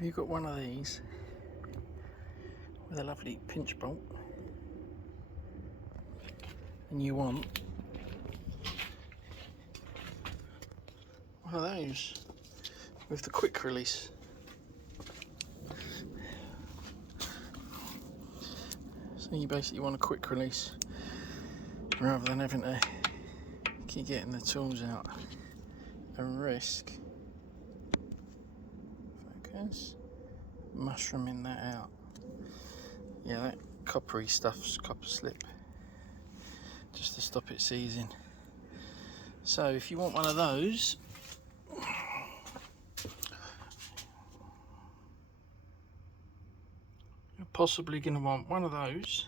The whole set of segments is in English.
if you've got one of these with a lovely pinch bolt and you want one of those with the quick release, so you basically want a quick release rather than having to keep getting the tools out and risk mushrooming that out. Yeah, that coppery stuff's copper slip, just to stop it seizing. So if you want one of those, you're possibly going to want one of those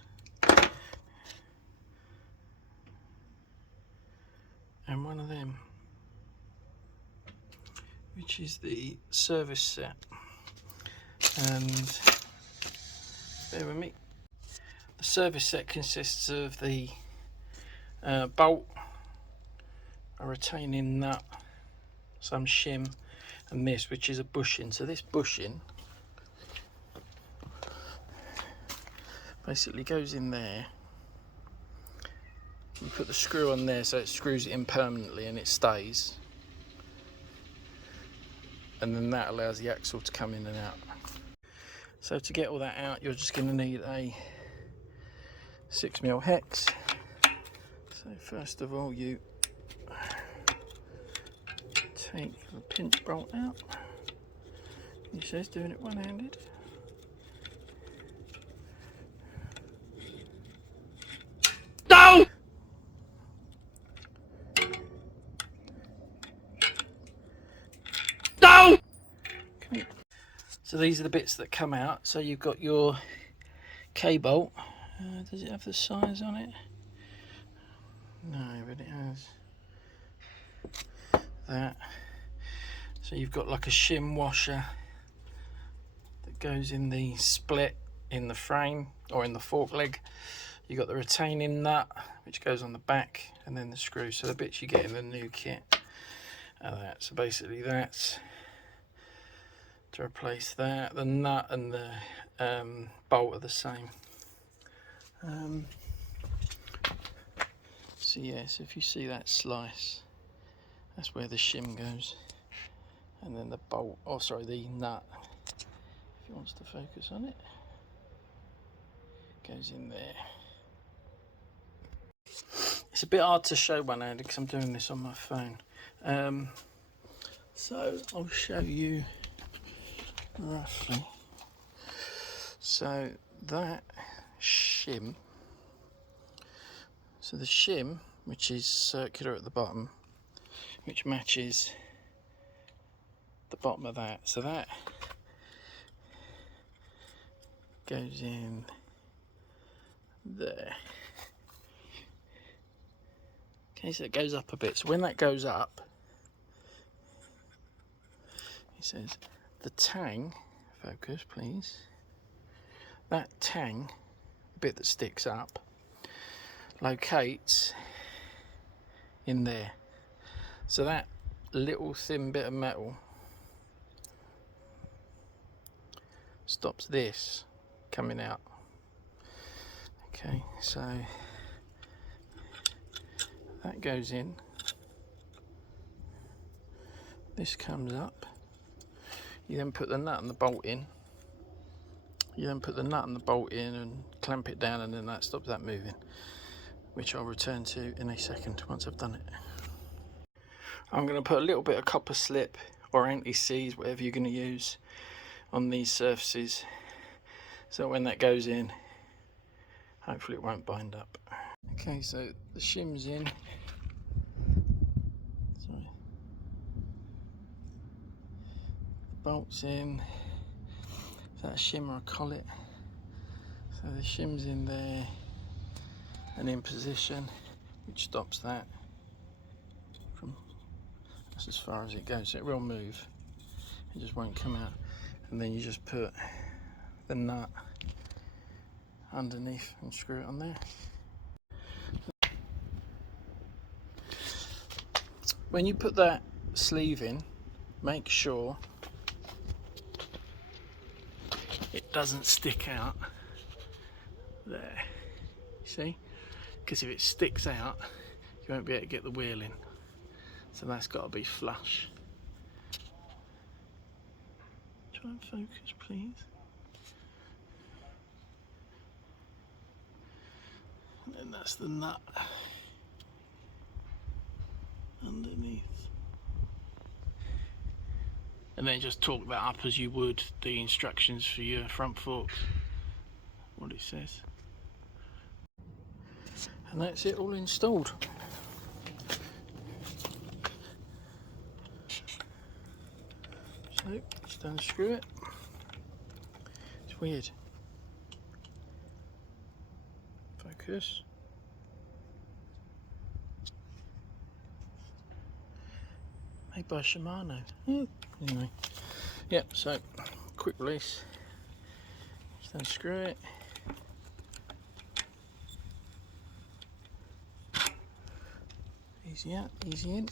and one of them, which is the service set. And bear with me, the service set consists of the bolt, a retaining nut, some shim, and this, which is a bushing. So this bushing basically goes in there. You put the screw on there so it screws it in permanently and it stays, and then that allows the axle to come in and out. So to get all that out, you're just going to need a 6mm hex. So first of all, you take the pinch bolt out. He says doing it one-handed. No! No! Okay. So these are the bits that come out. So you've got your K-bolt. Does it have the size on it? No, but it has that. So you've got like a shim washer that goes in the split in the frame or in the fork leg. You've got the retaining nut which goes on the back, and then the screw. So the bits you get in the new kit are that. So basically that's to replace that. The nut and the bolt are the same. So yeah, so if you see that slice, that's where the shim goes, and then the bolt, oh sorry, the nut, if he wants to focus on it, goes in there. It's a bit hard to show one-handed because I'm doing this on my phone. So I'll show you roughly. So that shim, so the shim, which is circular at the bottom, which matches the bottom of that, so that goes in there. Okay, so it goes up a bit. So when that goes up, he says the tang, focus please, that tang, the bit that sticks up, locates in there. So that little thin bit of metal stops this coming out. Okay, so that goes in, this comes up, you then put the nut and the bolt in, and clamp it down, and then that stops that moving, which I'll return to in a second once I've done it. I'm going to put a little bit of copper slip or anti-seize, whatever you're going to use, on these surfaces, so when that goes in, hopefully it won't bind up. Okay, so the shim's in. Sorry. The bolt's in. Is that a shim or a collet? So the shim's in there and in position, which stops that from, that's as far as it goes. So it will move, it just won't come out. And then you just put the nut underneath and screw it on there. When you put that sleeve in, make sure doesn't stick out there, you see, because if it sticks out you won't be able to get the wheel in, so that's got to be flush. Try and focus, please. And then that's the nut underneath. And then just torque that up as you would the instructions for your front forks, what it says. And that's it all installed. So, just unscrew it. It's weird. Focus. Made by Shimano. Anyway, yep, so quick release. Just unscrew it. Easy out, easy in.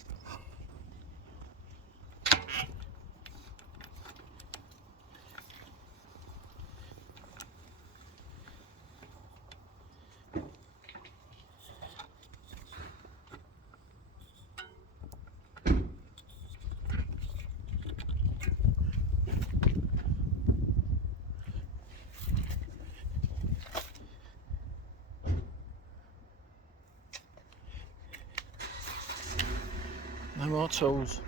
No more tools.